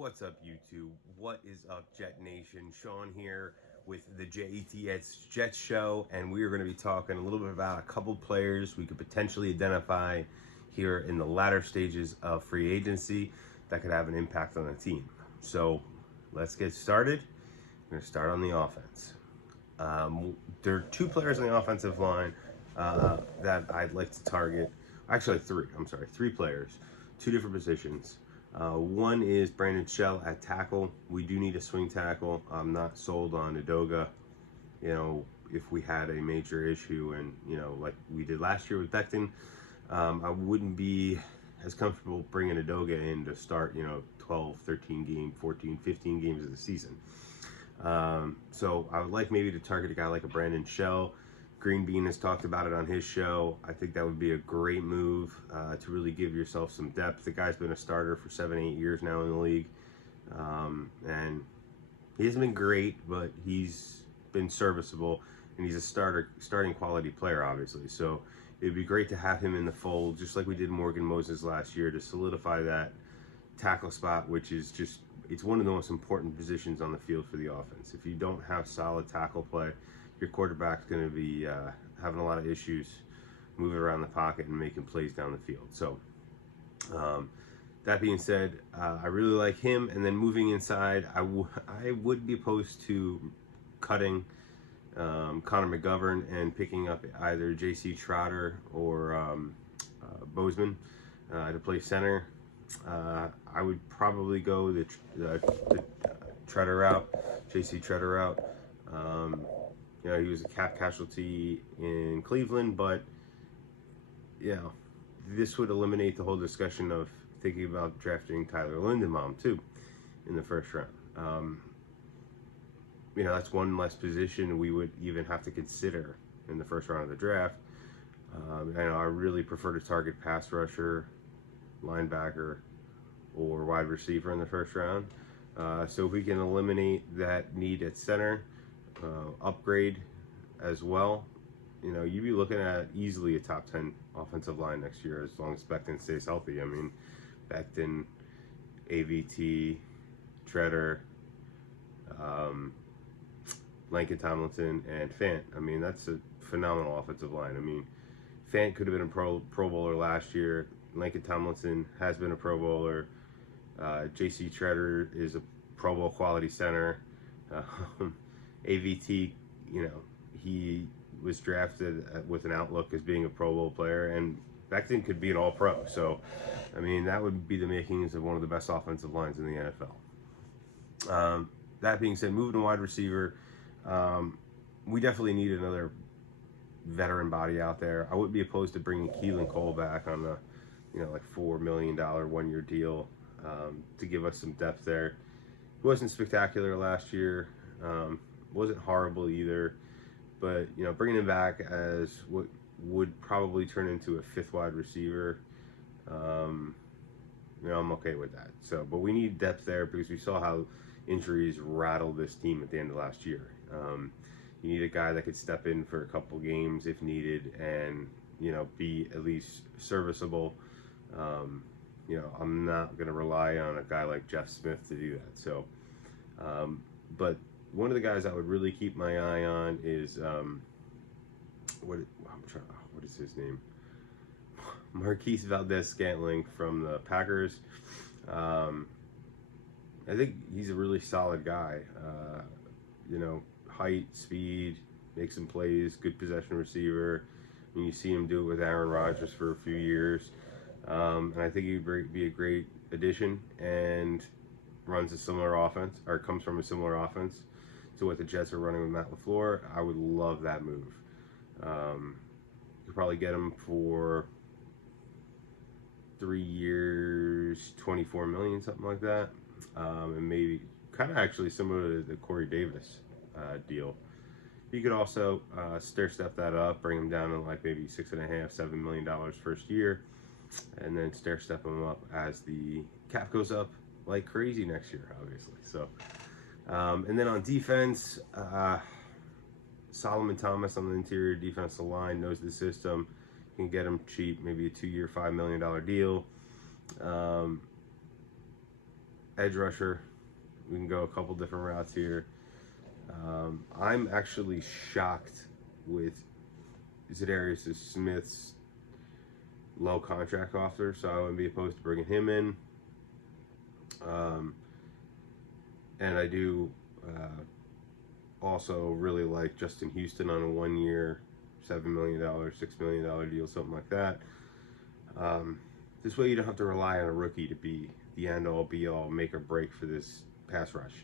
What's up, YouTube? What is up, Jet Nation? Sean here with the JETS Jet Show, and we are going to be talking a little bit about a couple players we could potentially identify here in the latter stages of free agency that could have an impact on the team. So let's get started. We're going to start on the offense. There are two players on the offensive line that I'd like to target. Actually, three. I'm sorry, three players, two different positions. One is Brandon Shell at tackle. We do need a swing tackle. I'm not sold on Edoga. You know, if we had a major issue and, like we did last year with Becton, I wouldn't be as comfortable bringing Edoga in to start, 12, 13 game, 14, 15 games of the season. So I would like maybe to target a guy like a Brandon Shell. Green Bean has talked about it on his show. I think that would be a great move to really give yourself some depth. The guy's been a starter for 7-8 years now in the league. And he hasn't been great, but he's been serviceable. And he's a starting quality player, obviously. So it'd be great to have him in the fold, just like we did Morgan Moses last year, to solidify that tackle spot, which is just, it's one of the most important positions on the field for the offense. If you don't have solid tackle play, your quarterback's going to be having a lot of issues moving around the pocket and making plays down the field. So that being said, I really like him. And then moving inside, I would be opposed to cutting Connor McGovern and picking up either J.C. Trotter or Bozeman to play center. I would probably go the Treader route, J.C. Treader route. He was a cap casualty in Cleveland, but this would eliminate the whole discussion of thinking about drafting Tyler Linderbaum too in the first round. That's one less position we would even have to consider in the first round of the draft. I really prefer to target pass rusher, linebacker, or wide receiver in the first round. So if we can eliminate that need at center, upgrade as well, you'd be looking at easily a top 10 offensive line next year as long as Becton stays healthy. I mean, Becton, AVT, Treader, Lincoln Tomlinson, and Fant. I mean, that's a phenomenal offensive line. I mean, Fant could have been a pro bowler last year. Lincoln Tomlinson has been a pro bowler. J.C. Treader is a Pro Bowl quality center. AVT, he was drafted with an outlook as being a Pro Bowl player, and Becton could be an All-Pro. So, I mean, that would be the makings of one of the best offensive lines in the NFL. That being said, moving to wide receiver, we definitely need another veteran body out there. I would be opposed to bringing Keelan Cole back on the, like $4 million 1-year deal to give us some depth there. He wasn't spectacular last year. Wasn't horrible either, but bringing him back as what would probably turn into a fifth wide receiver, I'm okay with that. So, but we need depth there because we saw how injuries rattled this team at the end of last year. You need a guy that could step in for a couple games if needed and be at least serviceable. I'm not going to rely on a guy like Jeff Smith to do that. So, but one of the guys I would really keep my eye on is what is his name? Marquise Valdez-Scantling from the Packers. I think he's a really solid guy. Height, speed, makes some plays, good possession receiver. I mean, you see him do it with Aaron Rodgers for a few years. And I think he'd be a great addition and runs a similar offense, or comes from a similar offense to what the Jets are running with Matt LaFleur. I would love that move. You could probably get him for 3 years, $24 million, something like that. And maybe kind of actually similar to the Corey Davis deal. You could also stair step that up, bring him down to like maybe $6.5–7 million first year, and then stair step him up as the cap goes up like crazy next year, obviously. So, and then on defense, Solomon Thomas on the interior defensive line knows the system. You can get him cheap, maybe a 2-year, $5 million deal. edge rusher. We can go a couple different routes here. I'm actually shocked with Za'Darius Smith's low contract offer, so I wouldn't be opposed to bringing him in. And I do also really like Justin Houston on a 1 year, $7 million, $6 million deal, something like that. This way you don't have to rely on a rookie to be the end-all, be-all, make or break for this pass rush.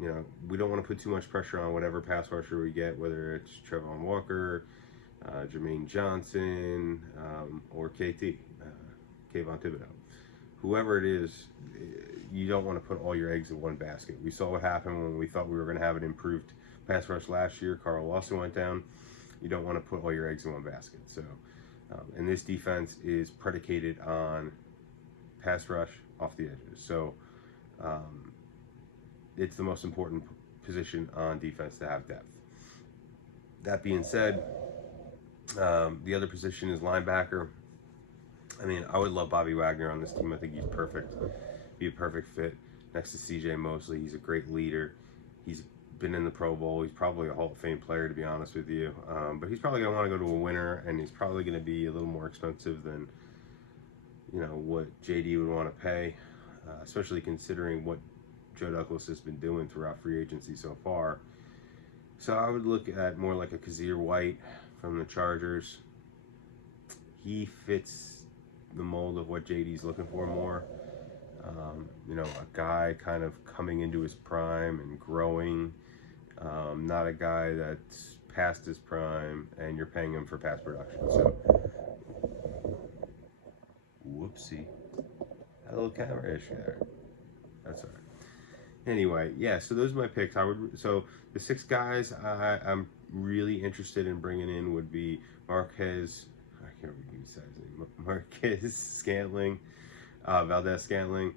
You know, we don't want to put too much pressure on whatever pass rusher we get, whether it's Trevon Walker, Jermaine Johnson, or KT, Kayvon Thibodeau. Whoever it is, you don't want to put all your eggs in one basket. We saw what happened when we thought we were going to have an improved pass rush last year. Carl Lawson went down. You don't want to put all your eggs in one basket. So, and this defense is predicated on pass rush off the edges. So, it's the most important position on defense to have depth. That being said, the other position is linebacker. I mean, I would love Bobby Wagner on this team. I think he's perfect. Be a perfect fit next to CJ Mosley. He's a great leader. He's been in the Pro Bowl. He's probably a Hall of Fame player, to be honest with you. But he's probably going to want to go to a winner, and he's probably going to be a little more expensive than, you know, what JD would want to pay, especially considering what Joe Douglas has been doing throughout free agency so far. So I would look at more like a Kazir White from the Chargers. He fits the mold of what JD's looking for more. You know, a guy kind of coming into his prime and growing, not a guy that's past his prime and you're paying him for past production. So, whoopsie. Had a little camera issue there. That's all right. Anyway, yeah, so those are my picks. So the 6 guys I'm really interested in bringing in would be Marquez, I can't remember his name, Marquez Scantling, Valdez Scantling,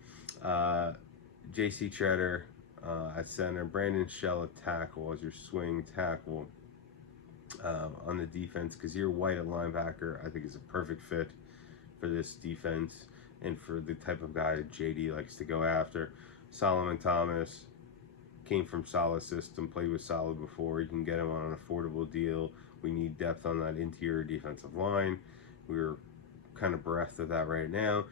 J.C. Treader at center, Brandon Shell at tackle as your swing tackle. On the defense, Kazir White at linebacker, I think is a perfect fit for this defense and for the type of guy JD likes to go after. Solomon Thomas came from solid system, played with solid before. You can get him on an affordable deal. We need depth on that interior defensive line. We're kind of bereft of that right now.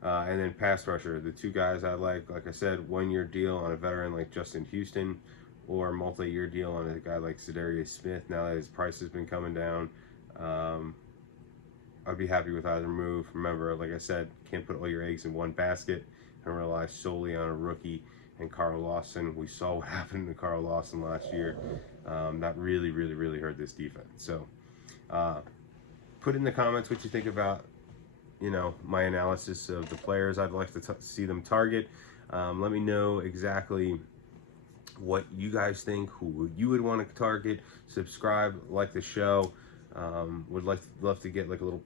And then pass rusher, the 2 guys I like I said, 1 year deal on a veteran like Justin Houston, or multi-year deal on a guy like Za'Darius Smith. Now that his price has been coming down, I'd be happy with either move. Remember, like I said, can't put all your eggs in one basket and rely solely on a rookie and Carl Lawson. We saw what happened to Carl Lawson last year. That really, really, really hurt this defense. So put in the comments what you think about, you know, my analysis of the players I'd like to see them target. Let me know exactly what you guys think, who you would want to target. Subscribe, like the show. Would love to get like a little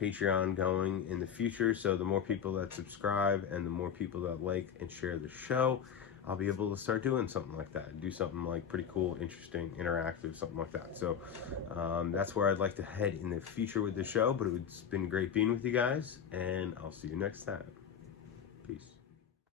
Patreon going in the future. So the more people that subscribe and the more people that like and share the show, I'll be able to start doing something like that. Do something like pretty cool, interesting, interactive, something like that. So that's where I'd like to head in the future with the show. But it's been great being with you guys, and I'll see you next time. Peace.